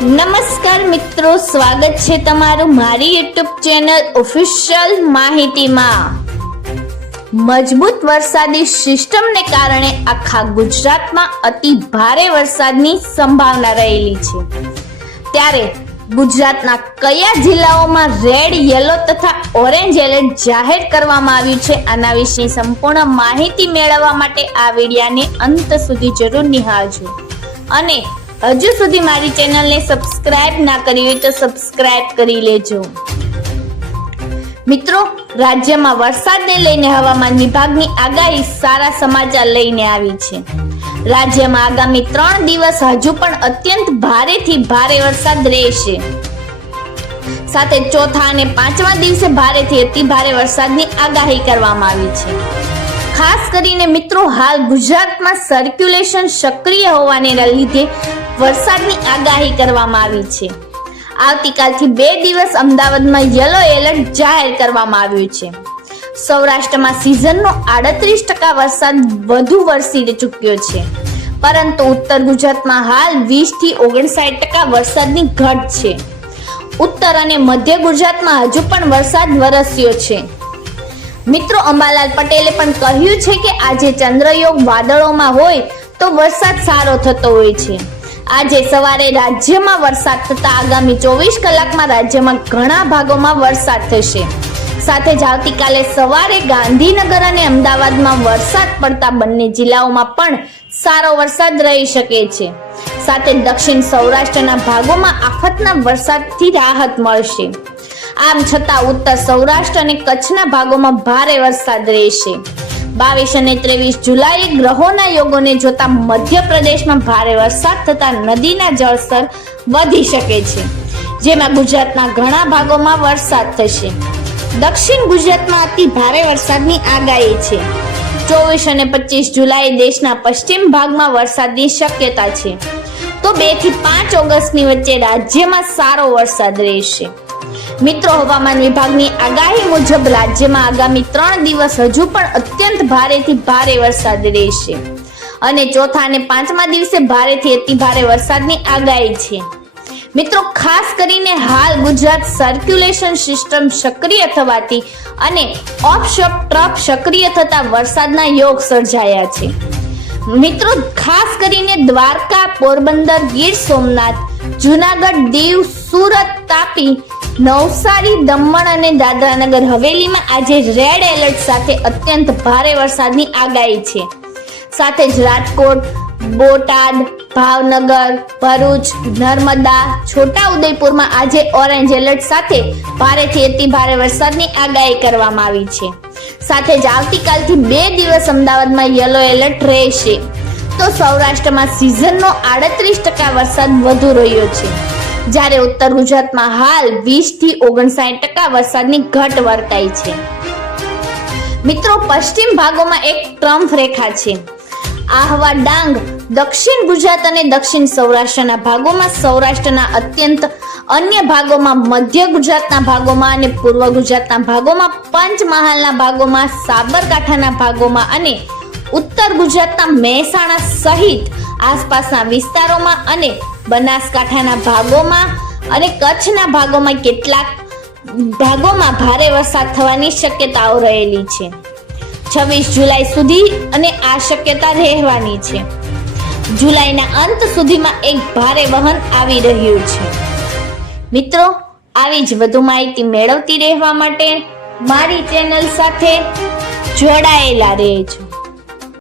નમસ્કાર મિત્રો, સ્વાગત છે તમારું મારી યુટ્યુબ ચેનલ ઓફિશિયલ માહિતીમાં. મજબૂત વરસાદી સિસ્ટમને કારણે આખા ગુજરાતમાં અતિ ભારે વરસાદની સંભાવના રહેલી છે. ત્યારે ગુજરાતના કયા જિલ્લાઓમાં રેડ, યલો તથા ઓરેન્જ એલર્ટ જાહેર કરવામાં આવ્યું છે, આના વિશે સંપૂર્ણ માહિતી મેળવવા માટે આ વિડિયાને અંત સુધી જરૂર નિહાળજો. અને હજુ સુધી મારી ચેનલને સબસ્ક્રાઇબ ના કરી હોય તો સબસ્ક્રાઇબ કરી લેજો. મિત્રો, રાજ્યમાં વરસાદને લઈને હવામાન વિભાગની આગાહી સારા સમાચાર લઈને આવી છે. રાજ્યમાં આગામી ત્રણ દિવસ હજુ પણ અત્યંત ભારેથી ભારે વરસાદ રહેશે. સાથે ચોથા અને પાંચમા દિવસે ભારેથી અતિ ભારે વરસાદની આગાહી કરવામાં આવી છે. ખાસ કરીને મિત્રો, હાલ ગુજરાતમાં સર્ક્યુલેશન સક્રિય હોવાને લીધે વરસાદની આગાહી કરવામાં આવી છે. આવતીકાલથી બે દિવસ અમદાવાદમાં યલો એલર્ટ જાહેર કરવામાં આવ્યું છે. સૌરાષ્ટ્રમાં સિઝનનો આડત્રીસ ટકા વરસાદ વધુ વરસી ચૂક્યો છે. પરંતુ ઉત્તર ગુજરાતમાં હાલ વીસથી ઓગણસાઠ ટકા વરસાદની ઘટ છે. ઉત્તર અને મધ્ય ગુજરાતમાં હજુ પણ વરસાદ વરસ્યો છે. મિત્રો, અંબાલાલ પટેલે પણ કહ્યું છે કે આજે ચંદ્રયોગ વાદળોમાં હોય તો વરસાદ સારો થતો હોય છે. આજે સવારે રાજ્યમાં વરસાદ થતા આગામી ચોવીસ કલાકમાં રાજ્યમાં ઘણા ભાગોમાં વરસાદ થશે. સાથે જ આવતીકાલે સવારે ગાંધીનગર અને અમદાવાદમાં વરસાદ પડતા બંને જિલ્લાઓમાં પણ સારો વરસાદ રહી શકે છે. સાથે દક્ષિણ સૌરાષ્ટ્રના ભાગોમાં આફતના વરસાદથી રાહત મળશે. આમ છતાં ઉત્તર સૌરાષ્ટ્ર અને કચ્છના ભાગોમાં ભારે વરસાદ રહેશે. બાવીસ અને ત્રેવીસ જુલાઈ ગ્રહોના યોગોને જોતા મધ્યપ્રદેશમાં ભારે વરસાદ થતા નદીના જળસ્તર વધી શકે છે, જેમાં ગુજરાતના ઘણા ભાગોમાં વરસાદ થશે. દક્ષિણ ગુજરાતમાં અતિ ભારે વરસાદની આગાહી છે. ચોવીસ અને પચીસ જુલાઈ દેશના પશ્ચિમ ભાગમાં વરસાદની શક્યતા છે. તો બેથી પાંચ ઓગસ્ટની વચ્ચે રાજ્યમાં સારો વરસાદ રહેશે. મિત્રો, હવામાન વિભાગની આગાહી મુજબ રાજ્યમાં આગામી ત્રણ દિવસ હજુ પણ અત્યંત ભારેથી ભારે વરસાદ રહેશે. અને ચોથા અને પાંચમા દિવસે ભારેથી અતિ ભારે વરસાદની આગાહી છે. મિત્રો, ખાસ કરીને હાલ ગુજરાત સર્ક્યુલેશન સિસ્ટમ સક્રિય થવાથી અને ઓફશોપ ટ્રફ સક્રિય થતા વરસાદના યોગ સર્જાયા છે. મિત્રો, ખાસ કરીને દ્વારકા, પોરબંદર, ગીર સોમનાથ, જુનાગઢ, દીવ, સુરત તાપી નવસારી, દમણ અને દાદરાનગર હવેલીમાં આજે રેડ એલર્ટ સાથે અત્યંત ભારે વરસાદની આગાહી છે. સાથે જ રાજકોટ, બોટાદ, ભાવનગર, ભરૂચ, નર્મદા છોટા ઉદયપુરમાં આજે ઓરેન્જ એલર્ટ સાથે ભારેથી અતિ ભારે વરસાદની આગાહી કરવામાં આવી છે. સાથે જ આવતીકાલથી બે દિવસ અમદાવાદમાં યલો એલર્ટ રહેશે. તો સૌરાષ્ટ્રમાં સિઝનનો આડત્રીસ ટકા વરસાદ વધુ રહ્યો છે. જ્યારે ઉત્તર ગુજરાતમાં હાલ વીસથી ઓગણસાઠ ટકા વરસાદની ઘટ વર્તાય છે. મિત્રો, પશ્ચિમ ભાગોમાં એક ટ્રમ્પ રેખા છે. આહવા ડાંગ, દક્ષિણ ગુજરાત અને દક્ષિણ સૌરાષ્ટ્રના ભાગોમાં સૌરાષ્ટ્રના અત્યંત અન્ય ભાગોમાં મધ્ય ગુજરાતના ભાગોમાં અને પૂર્વ ગુજરાતના ભાગોમાં પંચમહાલના ભાગોમાં, સાબરકાંઠાના ભાગોમાં અને ઉત્તર ગુજરાતના મહેસાણા સહિત આસપાસના વિસ્તારોમાં અને બનાસકાંઠાના ભાગોમાં અને કચ્છના ભાગોમાં કેટલાક ભાગોમાં ભારે વરસાદ થવાની શક્યતાઓ રહેલી છે. છવ્વીસ જુલાઈ સુધી અને આ શક્યતા રહેવાની છે. જુલાઈના અંત સુધીમાં એક ભારે વહન આવી રહ્યું છે. મિત્રો, આવી જ વધુ માહિતી મેળવતી રહેવા માટે મારી ચેનલ સાથે જોડાયેલા રહેજો.